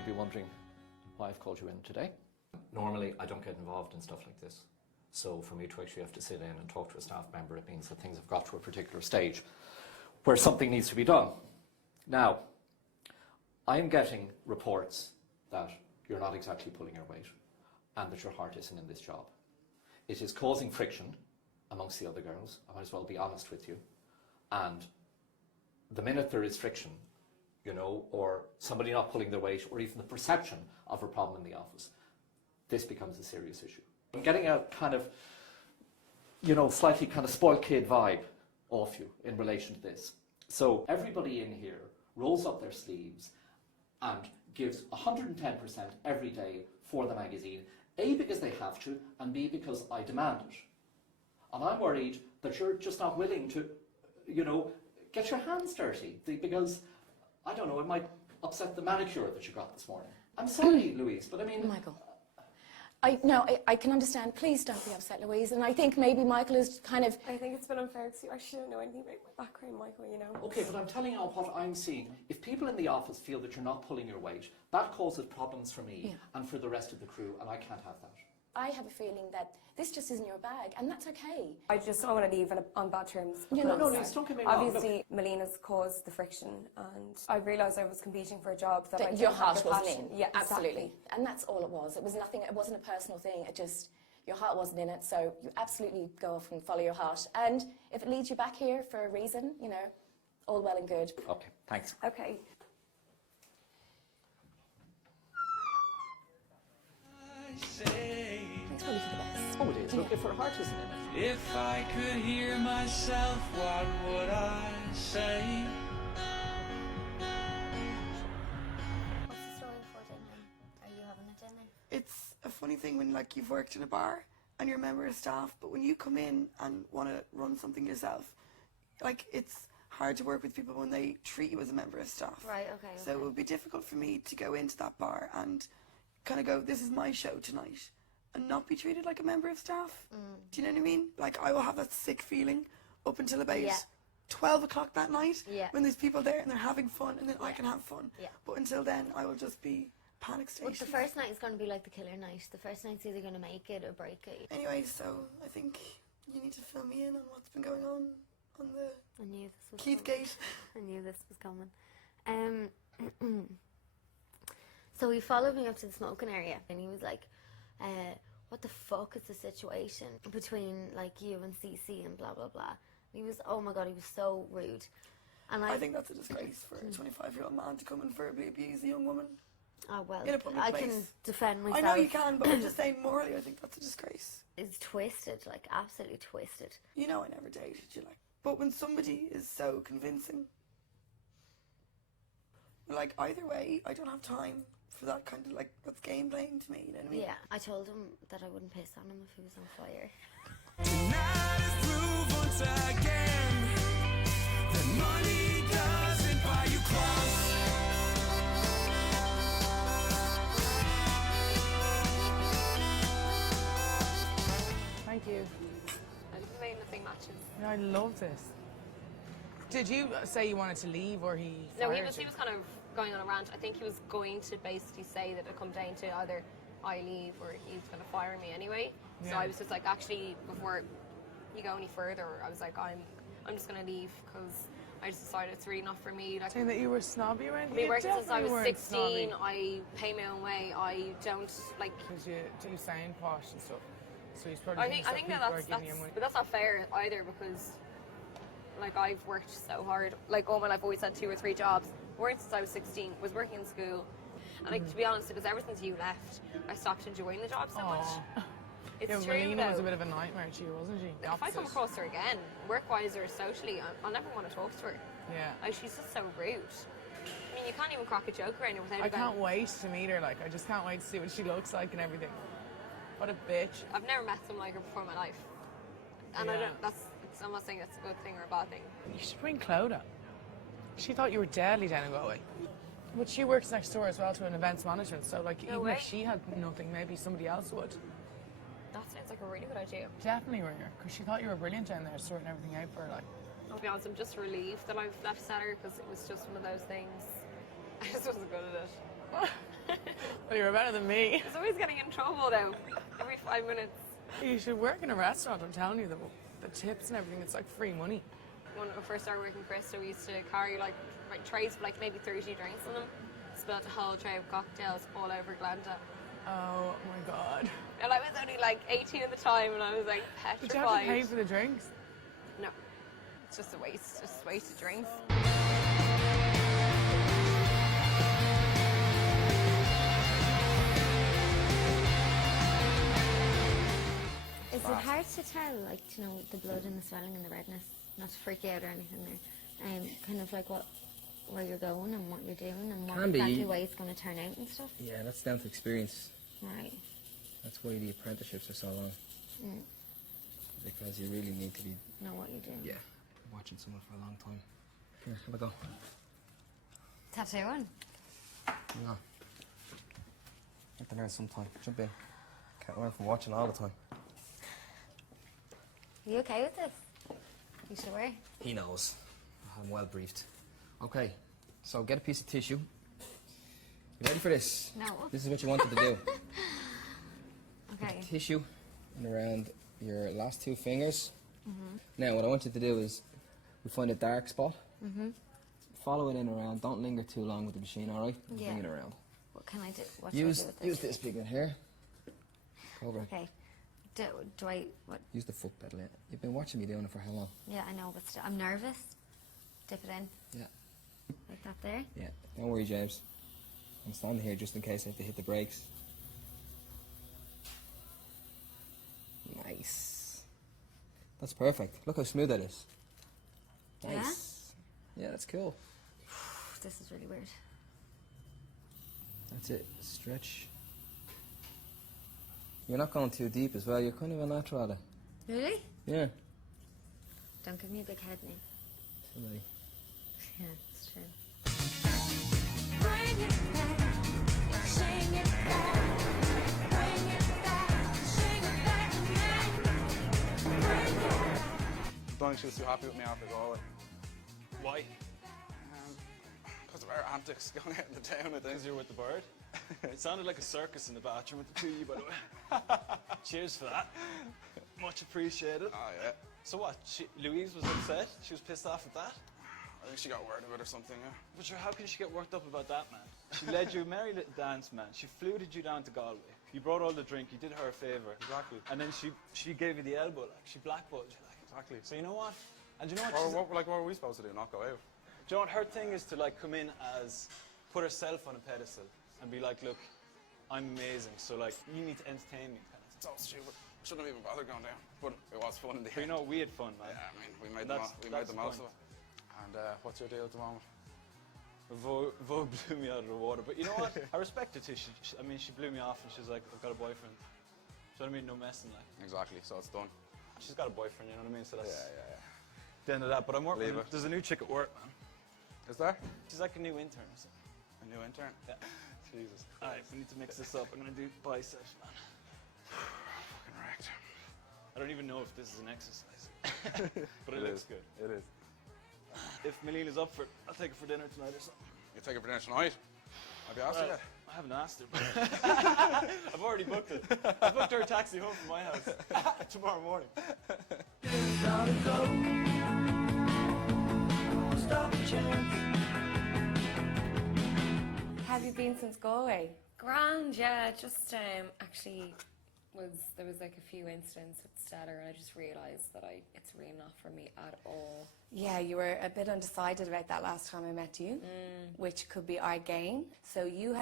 may be wondering why I've called you in today. Normally, I don't get involved in stuff like this. So for me to actually have to sit in and talk to a staff member, it means that things have got to a particular stage where something needs to be done. Now, I'm getting reports that you're not exactly pulling your weight and that your heart isn't in this job. It is causing friction amongst the other girls. I might as well be honest with you. And the minute there is friction, you know, or somebody not pulling their weight, or even the perception of a problem in the office, this becomes a serious issue. I'm getting a kind of, you know, slightly kind of spoiled kid vibe off you in relation to this. So everybody in here rolls up their sleeves and gives 110% every day for the magazine, A, because they have to, and B, because I demand it. And I'm worried that you're just not willing to, you know, get your hands dirty, because, I don't know, it might upset the manicure that you got this morning. I'm sorry, Louise, but I mean... Michael, I can understand. Please don't be upset, Louise. And I think maybe Michael is kind of... I think it's been unfair because you actually don't know anything about my background, Michael, you know. Okay, but I'm telling you what I'm seeing. If people in the office feel that you're not pulling your weight, that causes problems for me and for the rest of the crew, and I can't have that. I have a feeling that this just isn't your bag, and that's okay. I just don't want to leave on bad terms. No, Louise, don't get me wrong. Obviously, Melina's caused the friction, and I realised I was competing for a job that I didn't your have heart the wasn't passion. in. Yeah, absolutely. exactly. And that's all it was. It was nothing. It wasn't a personal thing. It just, your heart wasn't in it. So you absolutely go off and follow your heart. And if it leads you back here for a reason, you know, all well and good. Okay, thanks. Okay. It's probably for the best. Oh, it is. Look, if her heart isn't in it. If I could hear myself, what would I say? What's the story for dinner? Are you having a dinner? It's a funny thing when, like, you've worked in a bar and you're a member of staff, but when you come in and want to run something yourself, like, it's hard to work with people when they treat you as a member of staff. Right, okay. So it would be difficult for me to go into that bar and kind of go, this is my show tonight, and not be treated like a member of staff. Do you know what I mean? Like, I will have that sick feeling up until about 12 o'clock that night when there's people there and they're having fun, and then I can have fun. But until then, I will just be panic station. Well, the first night is going to be like the killer night. The first night's either going to make it or break it. Anyway, so I think you need to fill me in on what's been going on the I knew this was Keith coming. Gate. I knew this was coming. So he followed me up to the smoking area, and he was like, what the fuck is the situation between, like, you and CC and blah, blah, blah. He was, oh my God, he was so rude. And I think that's a disgrace for a 25-year-old man to come and verbally abuse a young woman. Oh, well, in a public I place. can defend myself. I know you can, but I'm just saying morally, I think that's a disgrace. It's twisted, like, absolutely twisted. You know I never dated you, like. But when somebody is so convincing, like, either way, I don't have time for that kind of, like, that's game playing to me, you know what I mean? Yeah, I told him that I wouldn't piss on him if he was on fire. Tonight is proof once again that money doesn't buy you clothes. Thank you. And the main thing matches. I love this. Did you say you wanted to leave, or he No, fired he you? was kind of going on a rant. I think he was going to basically say that it come down to either I leave or he's going to fire me anyway. So I was just like, actually, before you go any further, I was like, I'm just going to leave because I just decided it's really not for me. Like, Saying that you were snobby around I've been working since I was 16. Snobby. I pay my own way. I don't like. Because you sound posh and stuff. So he's probably I think that's but that's not fair either, because like I've worked so hard. Like all my life, I've always had 2 or 3 jobs. Worked since I was 16. Was working in school, and like to be honest, because ever since you left, I stopped enjoying the job so much. It's true. Melina was a bit of a nightmare to you, wasn't she? Like, if I come across her again, work-wise or socially, I'll never want to talk to her. Yeah. Like she's just so rude. I mean, you can't even crack a joke around her without. I can't wait to meet her. Like, I just can't wait to see what she looks like and everything. What a bitch. I've never met someone like her before in my life, and I don't. I'm not saying that's a good thing or a bad thing. You should bring Clodagh. She thought you were deadly down in Galway. But she works next door as well to an events management, so like No even way. if she had nothing, maybe somebody else would. That sounds like a really good idea. Definitely ring her, because she thought you were brilliant down there sorting everything out for her. Like. I'll be honest, I'm just relieved that I've left Setter because it was just one of those things. I just wasn't good at it. Well, you're better than me. I was always getting in trouble though, every 5 minutes. You should work in a restaurant, I'm telling you, the tips and everything, it's like free money. When I first started working Grest, we used to carry like trays with like maybe 30 drinks in them. Spilled a whole tray of cocktails all over Glenda. Oh my God. And I was only like 18 at the time and I was like petrified. Did you have to pay for the drinks? No. It's just a waste. Just a waste of drinks. Is it hard to tell, like, you know, the blood and the swelling and the redness, not to freak you out or anything there, kind of like where you're going and what you're doing and what Can be. exactly way it's going to turn out and stuff? Yeah, that's down to experience. Right. That's why the apprenticeships are so long. Because you really need to be... Know what you're doing. Yeah, watching someone for a long time. Here, have a go. Tattooing? No. Have to learn sometime. Jump in. Can't learn from watching all the time. Are you okay with this? You sure? He knows. I'm well briefed. Okay, so get a piece of tissue. You ready for this? No. This is what you wanted to do. Okay. Put the tissue in around your last two fingers. Now, what I want you to do is, we find a dark spot. Follow it in around. Don't linger too long with the machine, all right? Yeah. Bring it around. What can I do? What should I do with Use this pigment here. Over it. Okay. Do I, what? Use the foot pedal. Yeah. You've been watching me doing it for how long? Yeah, I know, but still, I'm nervous. Dip it in. Yeah. Like that there? Yeah. Don't worry, James. I'm standing here just in case I have to hit the brakes. Nice. That's perfect. Look how smooth that is. Nice. Yeah, that's cool. This is really weird. That's it. Stretch. You're not going too deep as well. You're kind of a natural at it. Really? Yeah. Don't give me a big head now. Somebody. Yeah, it's true. Bring it back, sing it back, bring it back, sing it back tonight. Bring it back. Don't think she was too happy with me after Galway. Why? Because of our antics going out in the town, I think. Because you're with the bird? It sounded like a circus in the bathroom with the two of you, by the way. Cheers for that. Much appreciated. Oh, yeah. So what? Louise was upset? She was pissed off at that? I think she got word of it or something, yeah. But sure, how can she get worked up about that, man? She led you a merry little dance, man. She fluted you down to Galway. You brought all the drink. You did her a favour. Exactly. And then she gave you the elbow, like. She blackballed you, like. Exactly. So you know what? And you know what? Or She's- what were we supposed to do? Not go out? Do you know what her thing is to like come in as, put herself on a pedestal and be like, look, I'm amazing, so like, you need to entertain me, kind of. So stupid. Shouldn't have even bothered going down. But it was fun in the But you end. know, we had fun, man. Yeah, I mean, we made That's- the that's the most point. of it. And what's your deal at the moment? Vo blew me out of the water, but you know what? I respect it too. I mean, she blew me off and she's like, I've got a boyfriend. Do you know what I mean? No messing, like. Exactly, so it's done. She's got a boyfriend, you know what I mean? So that's Yeah. the end of that. But I'm working. Leave it. There's a new chick at work, man. Is there? She's like a new intern or something. A new intern? Yeah. Jesus. All right, we need to mix this up. I'm gonna do biceps, man. Fucking wrecked. I don't even know if this is an exercise, but it looks is. good. It is. If Melina's up for it, I'll take her for dinner tonight or something. You take it for dinner tonight? Have you asked her Well, yet? I haven't asked her, but I've already booked it. I booked her a taxi home from my house tomorrow morning. Have you been since Galway? Grand, yeah. Just actually there was like a few incidents with Stella, and I just realised that it's really not for me at all. Yeah, you were a bit undecided about that last time I met you, which could be our gain. So you had